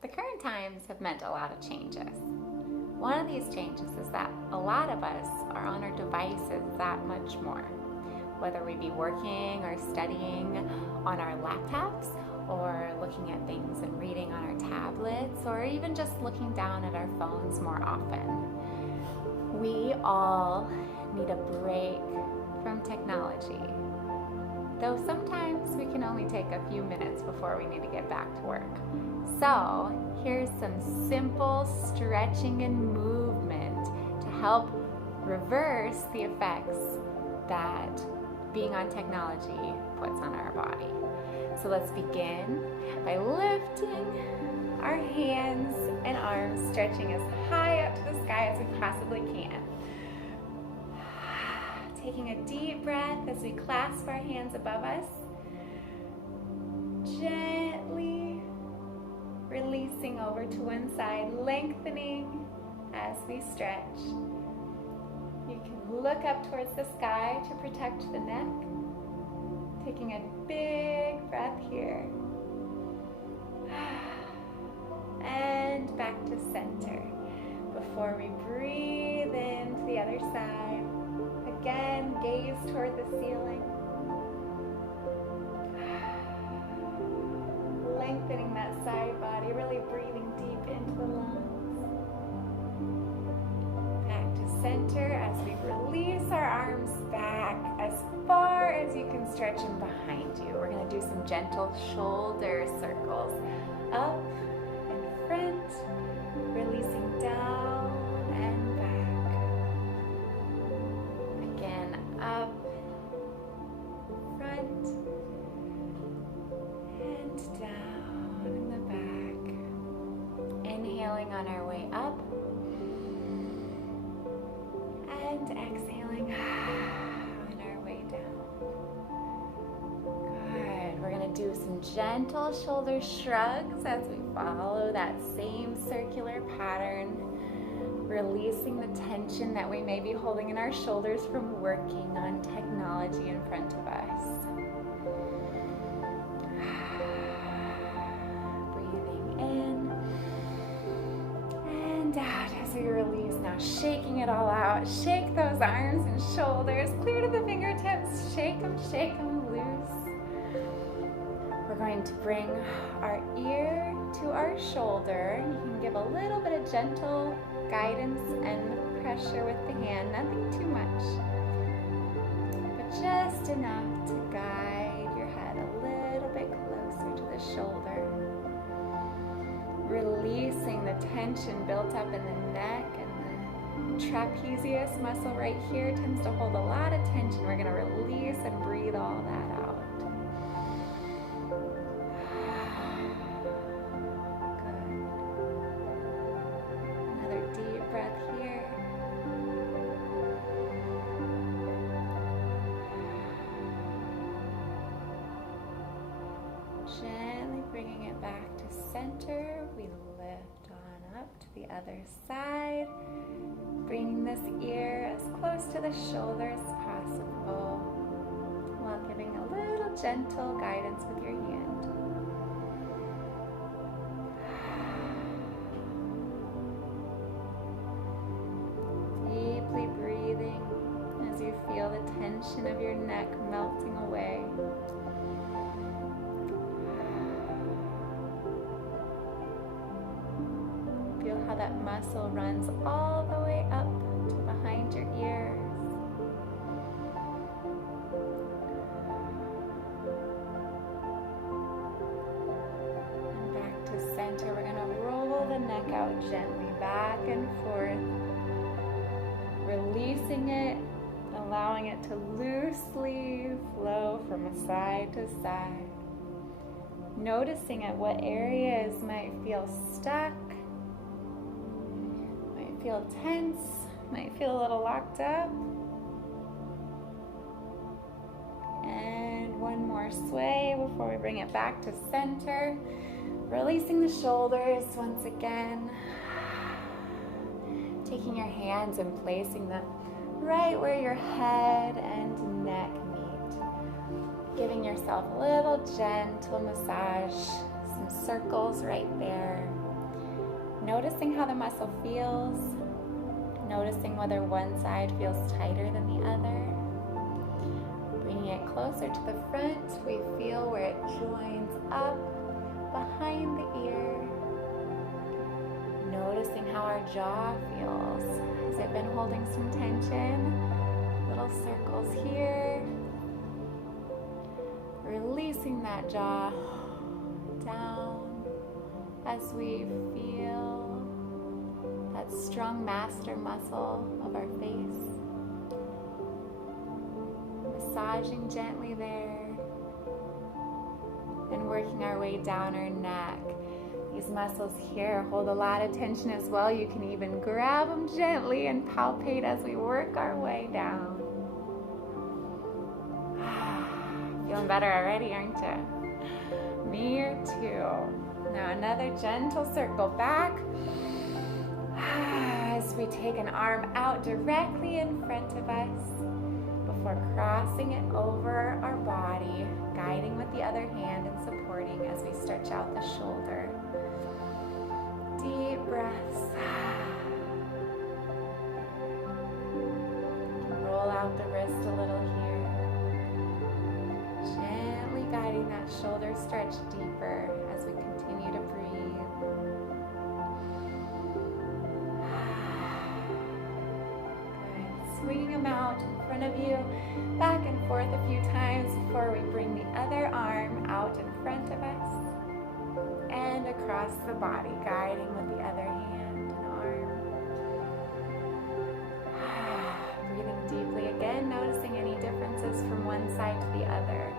The current times have meant a lot of changes. One of these changes is that a lot of us are on our devices that much more. Whether we be working or studying on our laptops, or looking at things and reading on our tablets, or even just looking down at our phones more often. We all need a break from technology. Though sometimes we can only take a few minutes before we need to get back to work. So here's some simple stretching and movement to help reverse the effects that being on technology puts on our body. So let's begin by lifting our hands and arms, stretching as high up to the sky as we possibly can. Taking a deep breath as we clasp our hands above us. Gently releasing over to one side, lengthening as we stretch. You can look up towards the sky to protect the neck. Taking a big breath here. And back to center. Before we breathe into the other side, again, gaze toward the ceiling. Lengthening that side body, really breathing deep into the lungs. Back to center as we release our arms back as far as you can stretch them behind you. We're going to do some gentle shoulder circles. Up and front, releasing down and back. Again, up, front, and down in the back. Inhaling on our way up, and exhaling on our way down. Good. We're going to do some gentle shoulder shrugs as we follow that same circular pattern, releasing the tension that we may be holding in our shoulders from working on technology in front of us. Breathing in and out as we release. Now shaking it all out. Shake those arms and shoulders clear to the fingertips. Shake them loose. We're going to bring our ear to our shoulder. You can give a little bit of gentle guidance and pressure with the hand, nothing too much, but just enough to guide your head a little bit closer to the shoulder. Releasing the tension built up in the neck, and the trapezius muscle right here tends to hold a lot of tension. We're going to release and breathe all that out. Gently bringing it back to center, we lift on up to the other side, bringing this ear as close to the shoulder as possible, while giving a little gentle guidance with your hand. Deeply breathing as you feel the tension of your neck melting away. Feel how that muscle runs all the way up to behind your ears. And back to center. We're going to roll the neck out gently back and forth, releasing it, allowing it to loosely flow from side to side. Noticing at what areas might feel stuck, might feel tense, might feel a little locked up. And one more sway before we bring it back to center. Releasing the shoulders once again. Taking your hands and placing them right where your head and neck meet. Giving yourself a little gentle massage, some circles right there. Noticing how the muscle feels, noticing whether one side feels tighter than the other. Bringing it closer to the front, we feel where it joins up behind the ear. Noticing how our jaw feels. Has it been holding some tension? Little circles here. Releasing that jaw down as we feel that strong master muscle of our face. Massaging gently there and working our way down our neck. These muscles here hold a lot of tension as well. You can even grab them gently and palpate as we work our way down. Feeling better already, aren't you? Me too. Now another gentle circle back as we take an arm out directly in front of us before crossing it over our body, guiding with the other hand and supporting as we stretch out the shoulder. Deep breaths. Roll out the wrist a little here. Gently guiding that shoulder stretch deeper as we continue to breathe. Good. Swinging them out in front of you, back and forth a few times before we bring the other arm out in front of us and across the body, guiding with the other hand and arm. Breathing deeply again, noticing any differences from one side to the other.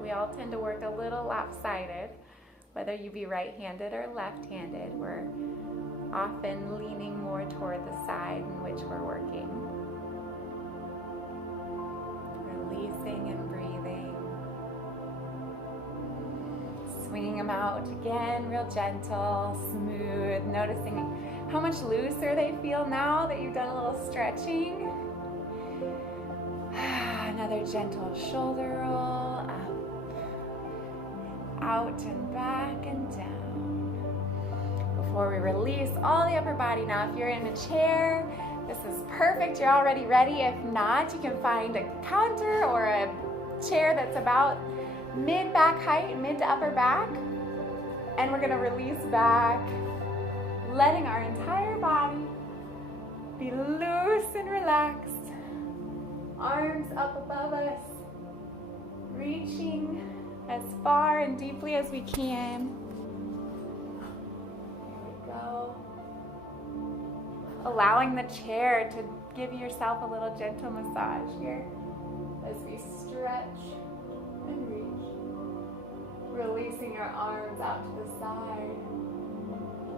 We all tend to work a little lopsided, whether you be right-handed or left-handed. We're often leaning more toward the side in which we're working. Releasing and breathing. Swinging them out again, real gentle, smooth, noticing how much looser they feel now that you've done a little stretching. Another gentle shoulder roll, up, out and back and down. Before we release all the upper body. Now if you're in a chair, this is perfect, you're already ready. If not, you can find a counter or a chair that's about mid-back height, mid to upper back. And we're gonna release back, letting our entire body be loose and relaxed. Arms up above us, reaching as far and deeply as we can. Here we go. Allowing the chair to give yourself a little gentle massage here as we stretch and reach. Releasing our arms out to the side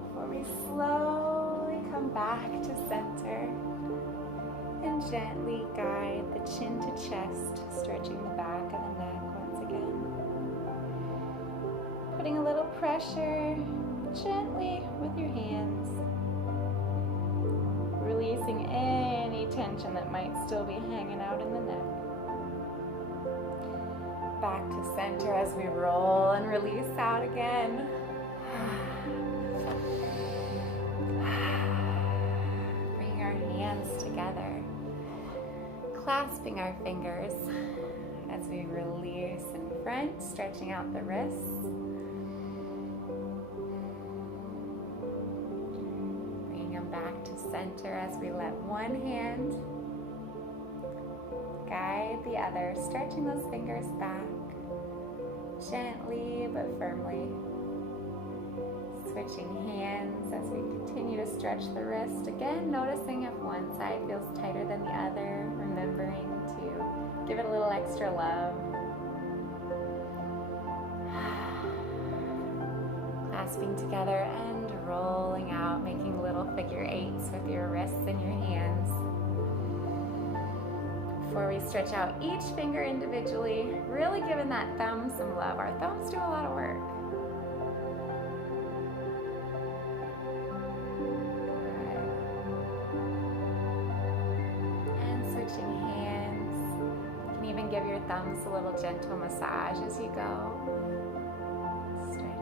before we slowly come back to center and gently guide the chin to chest, stretching the back of the neck once again. Putting a little pressure gently with your hands, releasing any tension that might still be hanging out in the neck. Back to center as we roll and release out again. Bring our hands together, clasping our fingers as we release in front, stretching out the wrists. Bringing them back to center as we let one hand guide the other, stretching those fingers back, gently but firmly. Switching hands as we continue to stretch the wrist. Again, noticing if one side feels tighter than the other, remembering to give it a little extra love. Clasping together and rolling out, making little figure eights with your wrists and your hands. Before we stretch out each finger individually, really giving that thumb some love. Our thumbs do a lot of work. And switching hands. You can even give your thumbs a little gentle massage as you go. Stretching.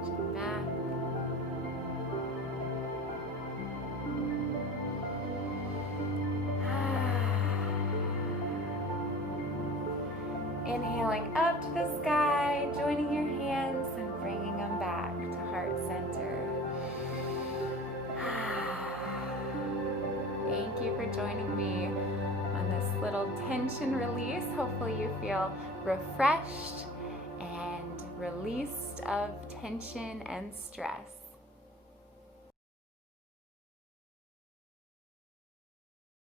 Inhaling up to the sky, joining your hands and bringing them back to heart center. Thank you for joining me on this little tension release. Hopefully you feel refreshed and released of tension and stress.